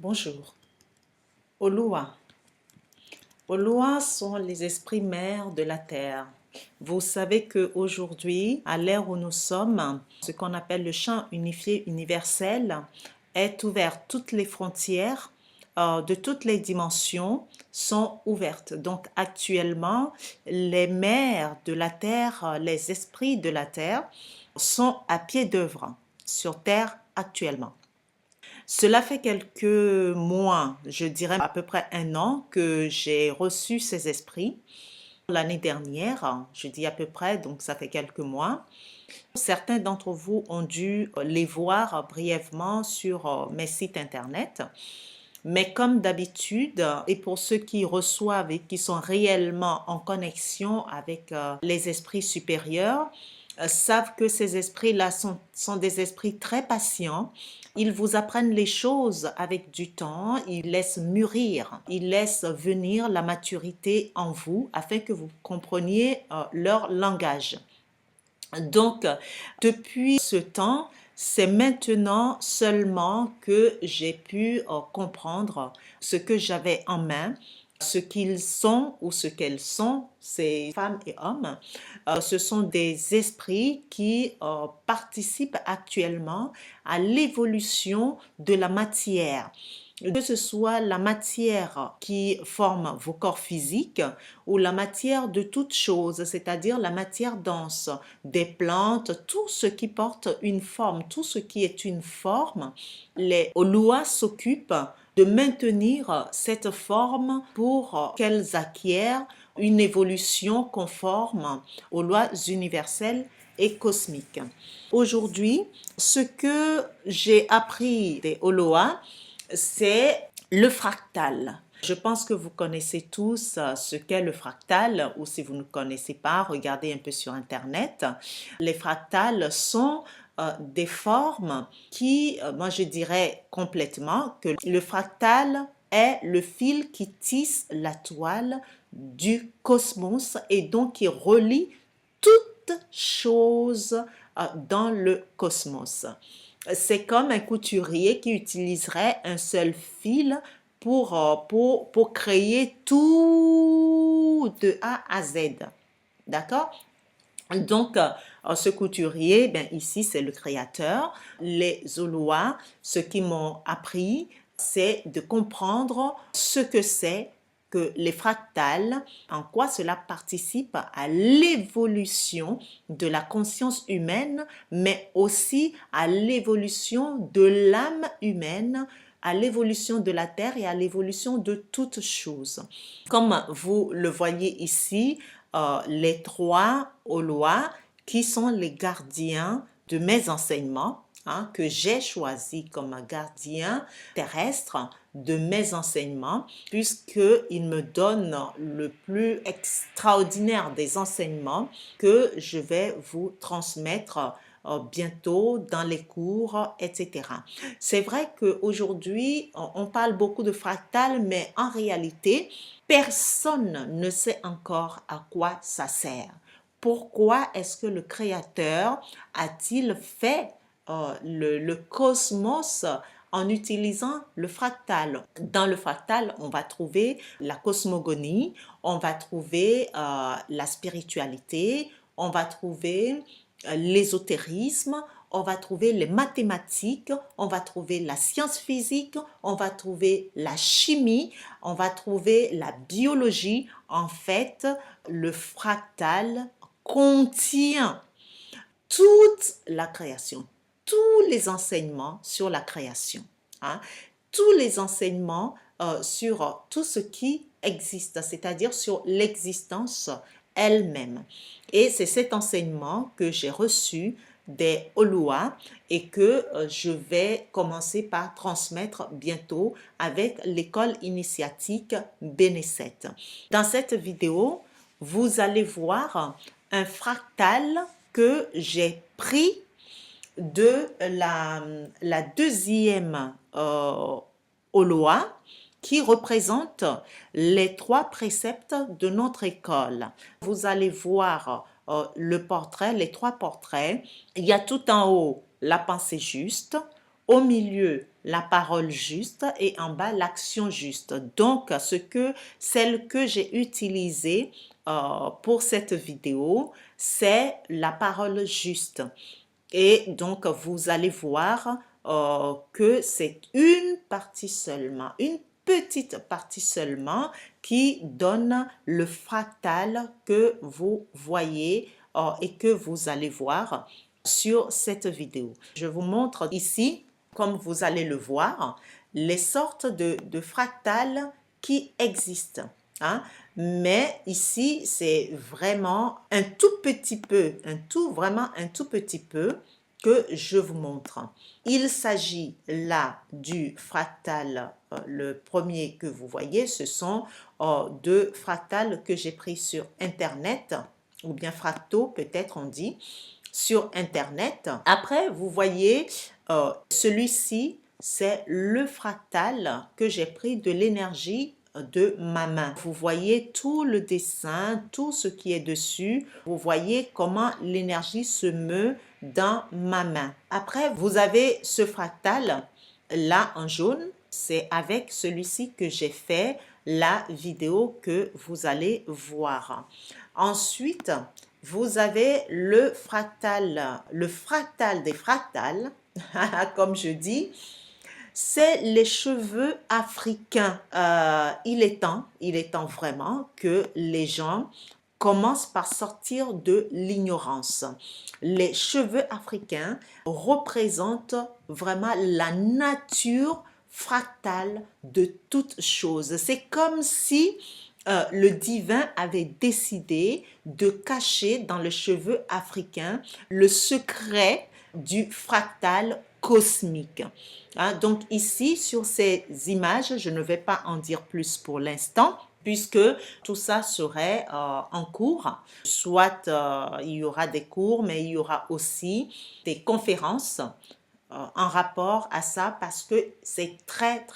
Bonjour. Oloa. Oloa sont les esprits mères de la terre. Vous savez qu'aujourd'hui, à l'ère où nous sommes, ce qu'on appelle le champ unifié universel est ouvert. Toutes les frontières de toutes les dimensions sont ouvertes. Donc actuellement, les mères de la terre, les esprits de la terre sont à pied d'œuvre sur terre actuellement. Cela fait quelques mois, je dirais à peu près un an, que j'ai reçu ces esprits. L'année dernière, je dis à peu près, donc ça fait quelques mois. Certains d'entre vous ont dû les voir brièvement sur mes sites internet. Mais comme d'habitude, et pour ceux qui reçoivent et qui sont réellement en connexion avec les esprits supérieurs, savent que ces esprits-là sont des esprits très patients. Ils vous apprennent les choses avec du temps, ils laissent mûrir, ils laissent venir la maturité en vous afin que vous compreniez leur langage. Donc, depuis ce temps, c'est maintenant seulement que j'ai pu comprendre ce que j'avais en main, ce qu'ils sont ou ce qu'elles sont, ces femmes et hommes. Ce sont des esprits qui participent actuellement à l'évolution de la matière, que ce soit la matière qui forme vos corps physiques ou la matière de toute chose, c'est-à-dire la matière dense des plantes, tout ce qui porte une forme, tout ce qui est une forme. Les Oloa s'occupent de maintenir cette forme pour qu'elles acquièrent une évolution conforme aux lois universelles et cosmiques. Aujourd'hui, ce que j'ai appris des Oloa, c'est le fractal. Je pense que vous connaissez tous ce qu'est le fractal, ou si vous ne connaissez pas, regardez un peu sur Internet. Les fractales sont des formes qui, moi je dirais complètement que le fractal est le fil qui tisse la toile du cosmos et donc qui relie toute chose dans le cosmos. C'est comme un couturier qui utiliserait un seul fil pour créer tout de A à Z. D'accord? Donc, ce couturier, ben ici, c'est le créateur. Les Oloa, ce qu'ils m'ont appris, c'est de comprendre ce que c'est que les fractales, en quoi cela participe à l'évolution de la conscience humaine, mais aussi à l'évolution de l'âme humaine, à l'évolution de la Terre et à l'évolution de toutes choses. Comme vous le voyez ici, les trois Oloa qui sont les gardiens de mes enseignements, que j'ai choisi comme gardien terrestre de mes enseignements, puisqu'ils me donnent le plus extraordinaire des enseignements que je vais vous transmettre bientôt dans les cours, etc. C'est vrai qu'aujourd'hui, on parle beaucoup de fractal, mais en réalité, personne ne sait encore à quoi ça sert. Pourquoi est-ce que le Créateur a-t-il fait le cosmos en utilisant le fractal? Dans le fractal, on va trouver la cosmogonie, on va trouver la spiritualité, on va trouver l'ésotérisme, on va trouver les mathématiques, on va trouver la science physique, on va trouver la chimie, on va trouver la biologie. En fait, le fractal contient toute la création, tous les enseignements sur la création, tous les enseignements sur tout ce qui existe, c'est-à-dire sur l'existence elle-même. Et c'est cet enseignement que j'ai reçu des Oloa et que je vais commencer par transmettre bientôt avec l'école initiatique Bénécet. Dans cette vidéo, vous allez voir un fractal que j'ai pris de la deuxième Oloa qui représente les trois préceptes de notre école. Vous allez voir le portrait, les trois portraits. Il y a tout en haut la pensée juste, au milieu la parole juste et en bas l'action juste. Donc, celle que j'ai utilisée pour cette vidéo, c'est la parole juste. Et donc, vous allez voir que c'est une partie seulement, une petite partie seulement qui donne le fractal que vous voyez et que vous allez voir sur cette vidéo. Je vous montre ici, comme vous allez le voir, les sortes de fractales qui existent. Hein? Mais ici, c'est vraiment un tout petit peu, vraiment un tout petit peu que je vous montre. Il s'agit là du fractal, le premier que vous voyez, ce sont deux fractales que j'ai pris sur Internet, ou bien fractaux peut-être on dit, sur Internet. Après, vous voyez, celui-ci, c'est le fractal que j'ai pris de l'énergie de ma main. Vous voyez tout le dessin, tout ce qui est dessus. Vous voyez comment l'énergie se meut dans ma main. Après, vous avez ce fractal là en jaune. C'est avec celui-ci que j'ai fait la vidéo que vous allez voir. Ensuite, vous avez le fractal des fractales, comme je dis, c'est les cheveux africains. Il est temps vraiment que les gens commencent par sortir de l'ignorance. Les cheveux africains représentent vraiment la nature fractale de toute chose. C'est comme si le divin avait décidé de cacher dans les cheveux africains le secret du fractal cosmique. Hein, donc ici, sur ces images, je ne vais pas en dire plus pour l'instant, puisque tout ça serait en cours. Soit il y aura des cours, mais il y aura aussi des conférences en rapport à ça, parce que c'est très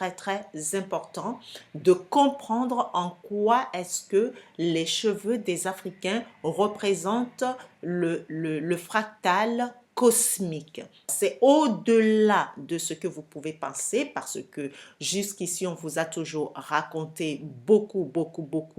important de comprendre en quoi est-ce que les cheveux des Africains représentent le fractal cosmique. C'est au-delà de ce que vous pouvez penser, parce que jusqu'ici on vous a toujours raconté beaucoup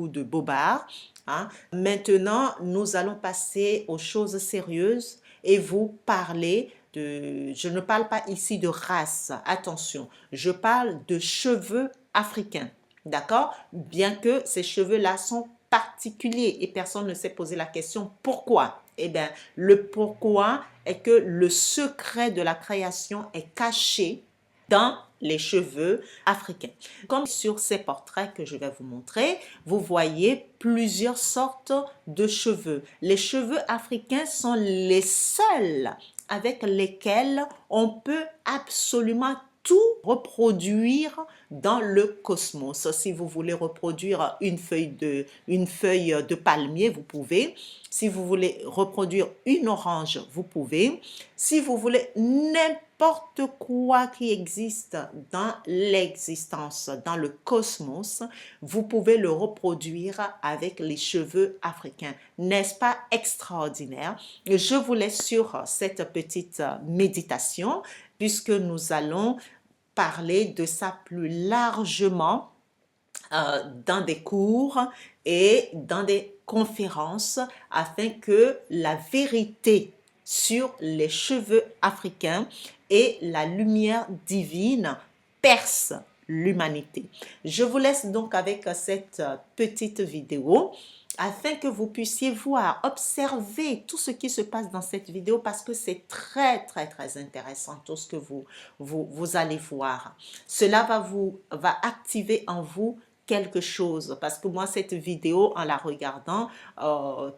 de bobards. Hein. Maintenant, nous allons passer aux choses sérieuses et vous parler je ne parle pas ici de race, attention, je parle de cheveux africains, d'accord? Bien que ces cheveux-là sont particuliers et personne ne s'est posé la question pourquoi. Eh bien, le pourquoi est que le secret de la création est caché dans les cheveux africains. Comme sur ces portraits que je vais vous montrer, vous voyez plusieurs sortes de cheveux. Les cheveux africains sont les seuls avec lesquels on peut absolument tout reproduire dans le cosmos. Si vous voulez reproduire une feuille de palmier, vous pouvez. Si vous voulez reproduire une orange, vous pouvez. Si vous voulez n'importe quoi qui existe dans l'existence, dans le cosmos, vous pouvez le reproduire avec les cheveux africains. N'est-ce pas extraordinaire? Je vous laisse sur cette petite méditation, puisque nous allons parler de ça plus largement dans des cours et dans des conférences, afin que la vérité sur les cheveux africains et la lumière divine perce l'humanité. Je vous laisse donc avec cette petite vidéo afin que vous puissiez voir, observer tout ce qui se passe dans cette vidéo, parce que c'est très intéressant tout ce que vous allez voir. Cela va activer en vous quelque chose, parce que moi, cette vidéo, en la regardant,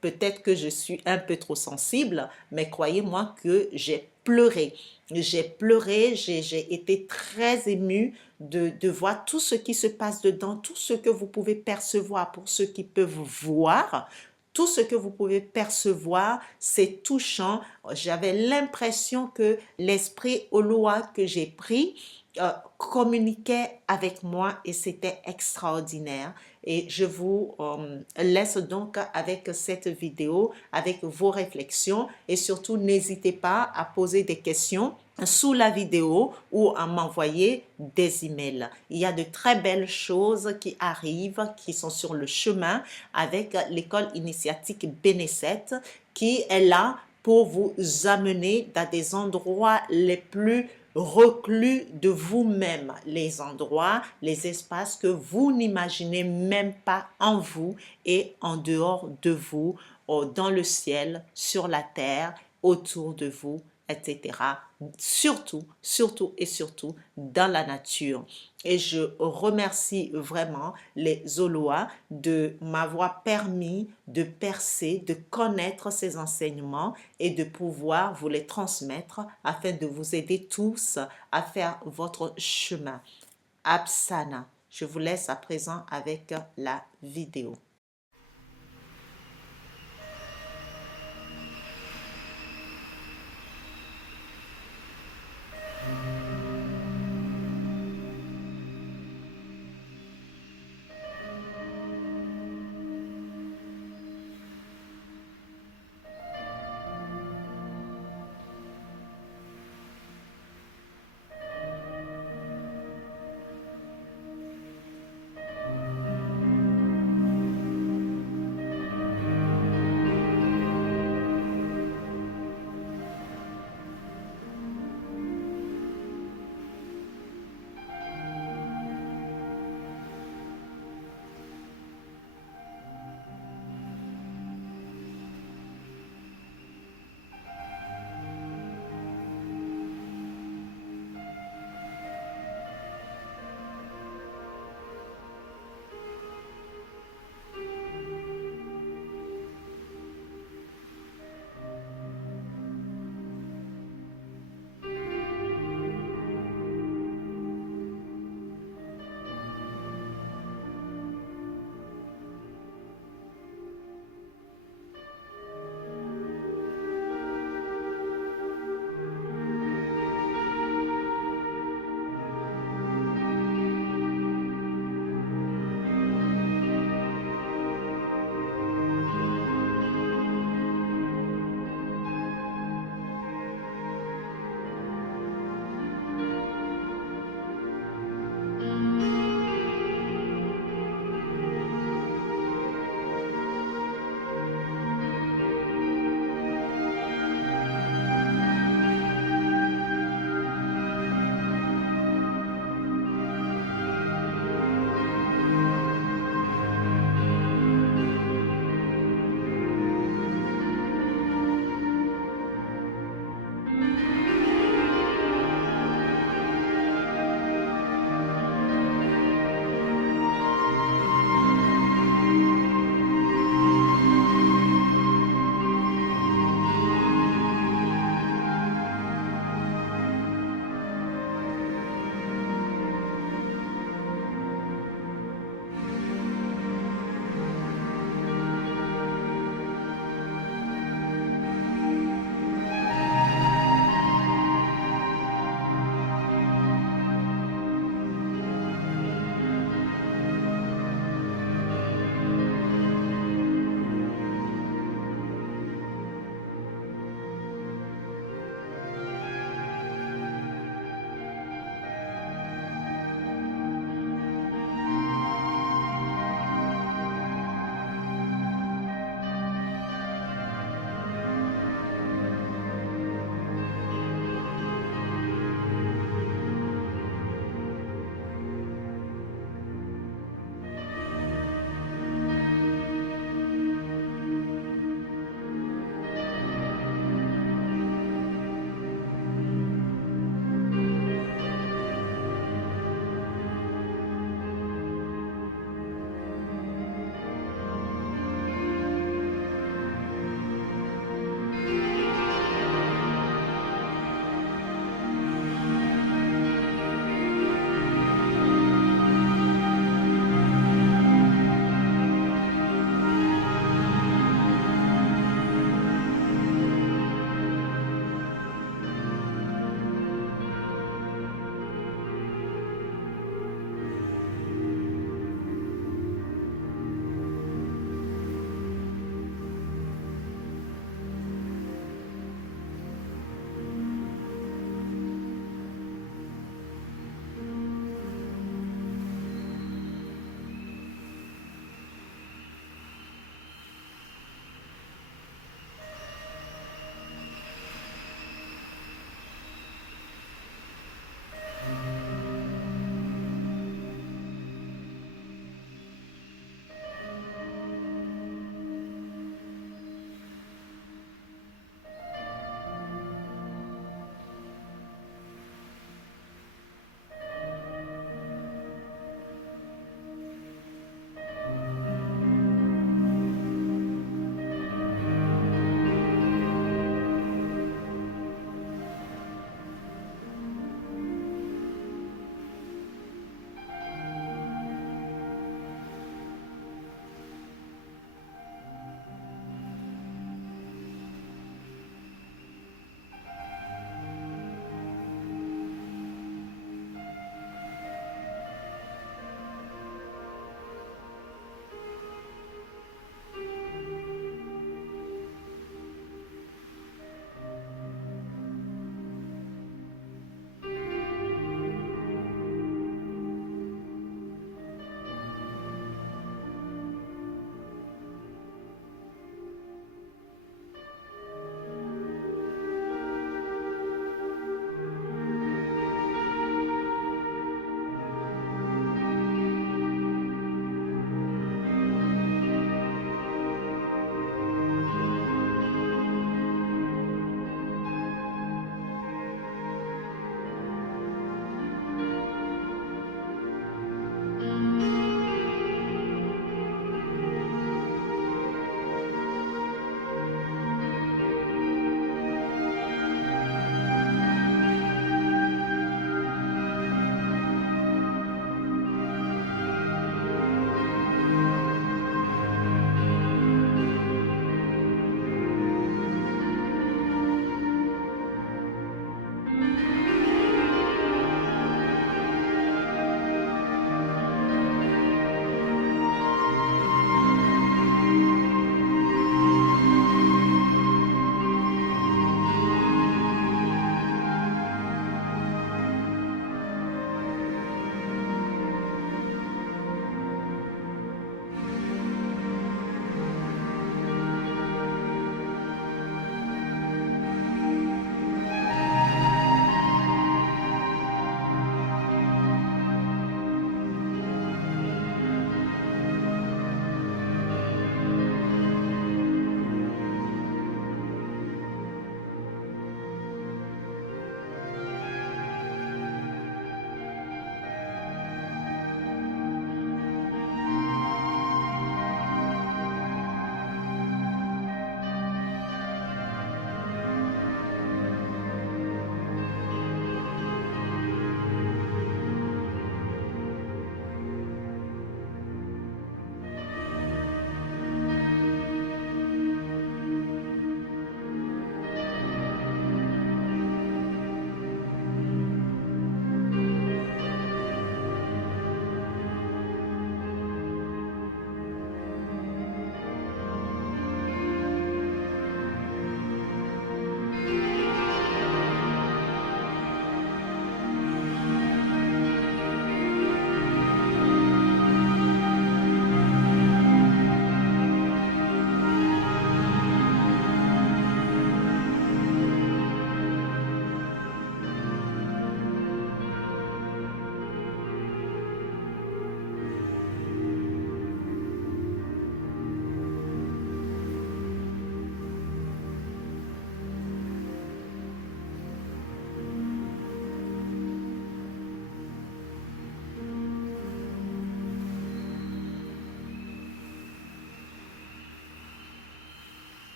peut-être que je suis un peu trop sensible, mais croyez-moi que j'ai pleuré. J'ai pleuré, j'ai été très émue de voir tout ce qui se passe dedans, tout ce que vous pouvez percevoir pour ceux qui peuvent voir. Tout ce que vous pouvez percevoir, c'est touchant. J'avais l'impression que l'esprit Oloa que j'ai pris communiquait avec moi et c'était extraordinaire. Et je vous laisse donc avec cette vidéo, avec vos réflexions, et surtout n'hésitez pas à poser des questions sous la vidéo ou à m'envoyer des emails. Il y a de très belles choses qui arrivent, qui sont sur le chemin avec l'école initiatique Bénécet qui est là pour vous amener dans des endroits les plus reclus de vous-même, les endroits, les espaces que vous n'imaginez même pas en vous et en dehors de vous, dans le ciel, sur la terre, autour de vous, etc. Surtout, surtout et surtout dans la nature. Et je remercie vraiment les Zolois de m'avoir permis de percer, de connaître ces enseignements et de pouvoir vous les transmettre afin de vous aider tous à faire votre chemin. Absana. Je vous laisse à présent avec la vidéo.